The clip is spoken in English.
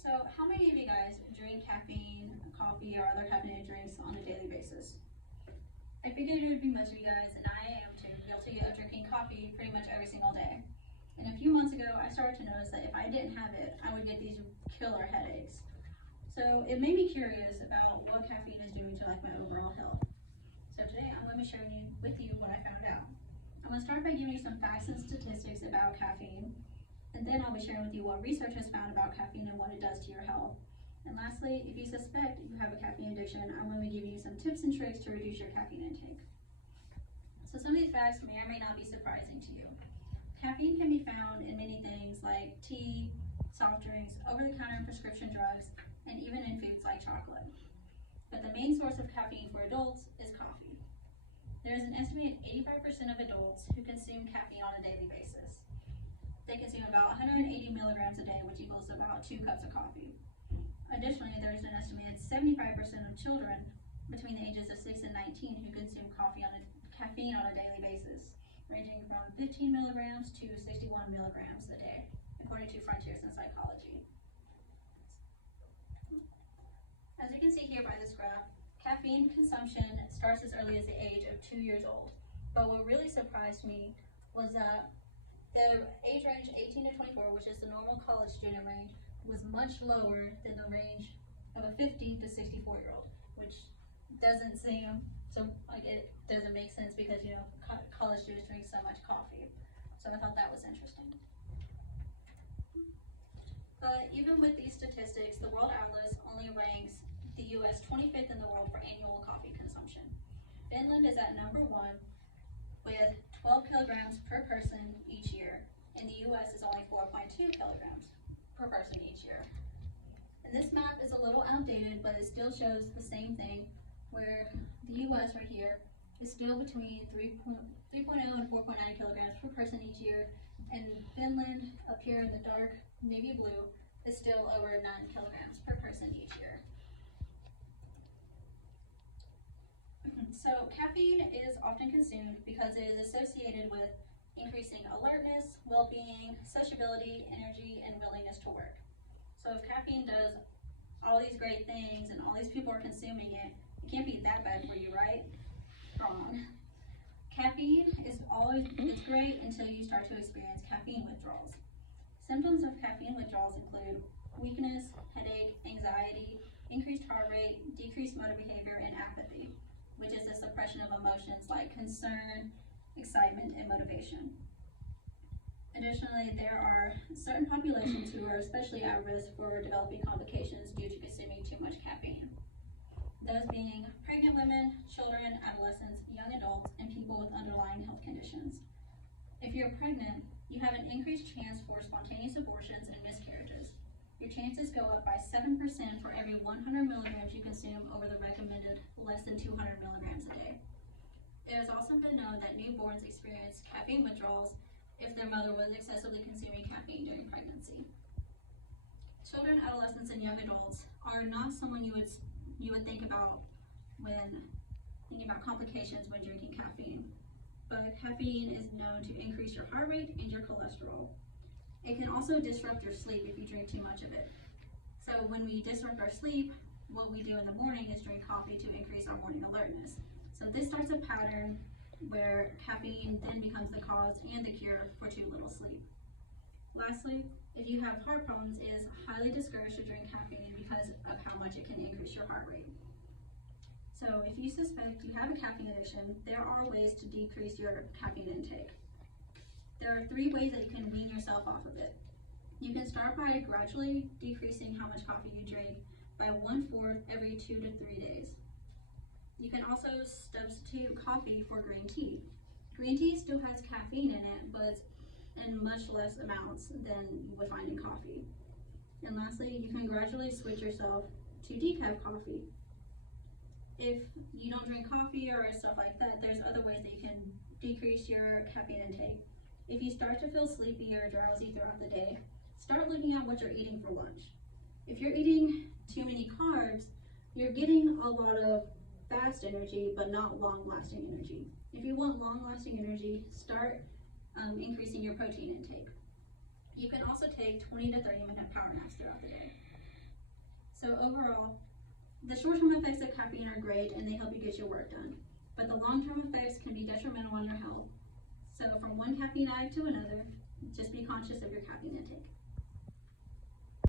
So how many of you guys drink caffeine, coffee, or other caffeinated drinks on a daily basis? I figured it would be most of you guys, and I am too, guilty of drinking coffee pretty much every single day. And a few months ago, I started to notice that if I didn't have it, I would get these killer headaches. So it made me curious about what caffeine is doing to my overall health. So today I'm going to be sharing with you what I found out. I'm going to start by giving you some facts and statistics about caffeine, and then I'll be sharing with you what research has found about caffeine and what it does to your health. And lastly, if you suspect you have a caffeine addiction, I'm going to be giving you some tips and tricks to reduce your caffeine intake. So some of these facts may or may not be surprising to you. Caffeine can be found in many things like tea, soft drinks, over-the-counter prescription drugs, and even in foods like chocolate. But the main source of caffeine for adults is coffee. There is an estimated 85% of adults who consume caffeine on a daily basis. They consume about 180 milligrams a day, which equals about 2 cups of coffee. Additionally, there is an estimated 75% of children between the ages of 6 and 19 who consume caffeine on a daily basis, ranging from 15 milligrams to 61 milligrams a day, according to Frontiers in Psychology. As you can see here by this graph, caffeine consumption starts as early as the age of 2 years old. But what really surprised me was that the age range 18 to 24, which is the normal college student range, was much lower than the range of a 50 to 64-year-old, which doesn't seem it doesn't make sense because college students drink so much coffee. So I thought that was interesting. But even with these statistics, the World Atlas only ranks the U.S. 25th in the world for annual coffee consumption. Finland is at number 1 with 12 kilograms per person each year, and the U.S. is only 4.2 kilograms per person each year. And this map is a little outdated, but it still shows the same thing, where the U.S. right here is still between 3.0 and 4.9 kilograms per person each year, and Finland, up here in the dark navy blue, is still over 9 kilograms per person each year. So caffeine is often consumed because it is associated with increasing alertness, well-being, sociability, energy, and willingness to work. So if caffeine does all these great things and all these people are consuming it, it can't be that bad for you, right? Wrong. Caffeine is great until you start to experience caffeine withdrawals. Symptoms of caffeine withdrawals include weakness, headache, anxiety, increased heart rate, decreased motor behavior, and apathy, which is the suppression of emotions like concern, excitement, and motivation. Additionally, there are certain populations who are especially at risk for developing complications due to consuming too much caffeine. Those being pregnant women, children, adolescents, young adults, and people with underlying health conditions. If you're pregnant, you have an increased chance for spontaneous abortions and miscarriages. Your chances go up by 7% for every 100 milligrams you consume over the recommended less than 200 milligrams a day. It has also been known that newborns experience caffeine withdrawals if their mother was excessively consuming caffeine during pregnancy. Children, adolescents, and young adults are not someone you would think about when thinking about complications when drinking caffeine. But caffeine is known to increase your heart rate and your cholesterol. It can also disrupt your sleep if you drink too much of it. So when we disrupt our sleep, what we do in the morning is drink coffee to increase our morning alertness. So this starts a pattern where caffeine then becomes the cause and the cure for too little sleep. Lastly, if you have heart problems, it is highly discouraged to drink caffeine because of how much it can increase your heart rate. So if you suspect you have a caffeine addiction, there are ways to decrease your caffeine intake. There are 3 ways that you can wean yourself off of it. You can start by gradually decreasing how much coffee you drink by 1/4 every 2 to 3 days. You can also substitute coffee for green tea. Green tea still has caffeine in it, but it's in much less amounts than you would find in coffee. And lastly, you can gradually switch yourself to decaf coffee. If you don't drink coffee or stuff like that, there's other ways that you can decrease your caffeine intake. If you start to feel sleepy or drowsy throughout the day, start looking at what you're eating for lunch. If you're eating too many carbs, you're getting a lot of fast energy, but not long-lasting energy. If you want long-lasting energy, start increasing your protein intake. You can also take 20 to 30 minute power naps throughout the day. So overall, the short-term effects of caffeine are great and they help you get your work done. But the long-term effects can be detrimental on your health. So from one caffeine addict to another, just be conscious of your caffeine intake.